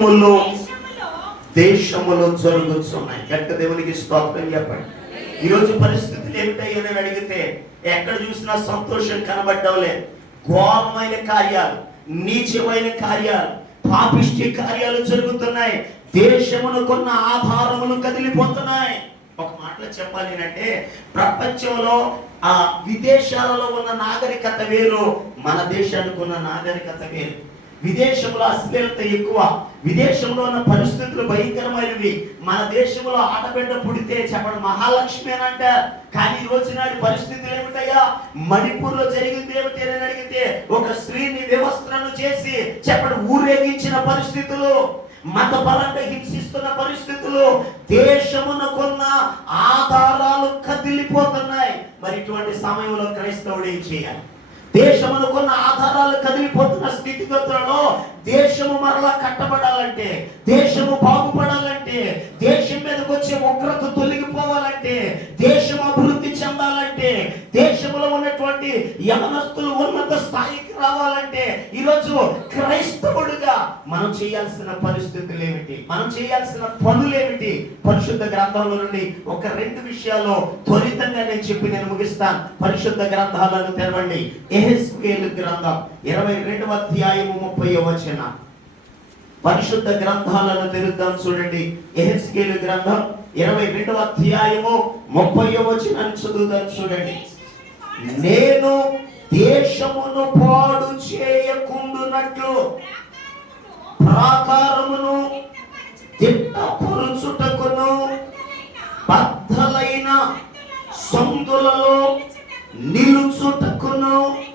దేశములో దేశములో జరుగుతున్నాయి. ఎక్క దేవునికి స్తోత్రం చెప్పండి? ఈరోజు పరిస్థితులు ఏమిటాయని అడిగితే ఎక్కడ చూసినా సంతోషం కనబడడం లేదు. ఘోరమైన కార్యాలు నీచమైన కార్యాలు పాపిష్టి కార్యాలు జరుగుతున్నాయి. దేశమునకున్న ఆధారములు కదిలిపోతున్నాయి. ఒక మాటలో చెప్పాలి అంటే ప్రపంచంలో ఆ విదేశాలలో ఉన్న నాగరికత వేరు మన దేశానికి ఉన్న నాగరికత వేరు. విదేశంలో అశ్లీలత ఎక్కువ. విదేశంలో ఉన్న పరిస్థితులు భయంకరమైనవి. మన దేశంలో ఆడబిడ్డ పుడితే చెప్పడం మహాలక్ష్మి అని అంట. కానీ ఈ రోజు నాటి పరిస్థితులు ఏమిటయ్యా? మణిపూర్లో జరిగింది ఏమిటి అని అడిగితే ఒక స్త్రీని వ్యవస్థను చేసి చెప్పడం ఊరేగించిన పరిస్థితులు మతపరంగా హింసిస్తున్న పరిస్థితులు దేశమునకున్న ఆధారాలు కదిలిపోతున్నాయి. మరి ఇటువంటి సమయంలో క్రైస్తవుడు ఏం చేయాలి? దేశమునకున్న ఆధారాలు కదిలిపోతున్న స్థితిగతులను దేశము మరలా కట్టబడాలంటే దేశము బాగుపడాలంటే దేశం మీదకి వచ్చే ఉగ్రత కాబట్టి యవనస్తులు ఉన్నత స్థాయికి రావాలంటే ఈరోజు క్రైస్తవుడుగా మనం చేయాల్సిన పరిస్థితులు ఏమిటి మనం చేయాల్సిన పనులు ఏమిటి పరిశుద్ధ గ్రంథంలో నుండి ఒక రెండు విషయాలు త్వరితంగా నేను చెప్పి నేను ముగిస్తాను. పరిశుద్ధ గ్రంథాలను తెరవండి. ఎహెస్కేల్ గ్రంథం ఇరవై రెండవ అధ్యాయము ముప్పై వచ్చిన పరిశుద్ధ గ్రంథాలను తెరుద్దాం చూడండి. ఎహెస్కేలు గ్రంథం ఇరవై రెండవ అధ్యాయము ముప్పై వచ్చిన చదువుదాం చూడండి. నేను దేశమును పాడు చేయకుండునట్లు ప్రాకారమును తిట్టపరుచుటకును బద్దలైన సందులలో నిలుచుటకును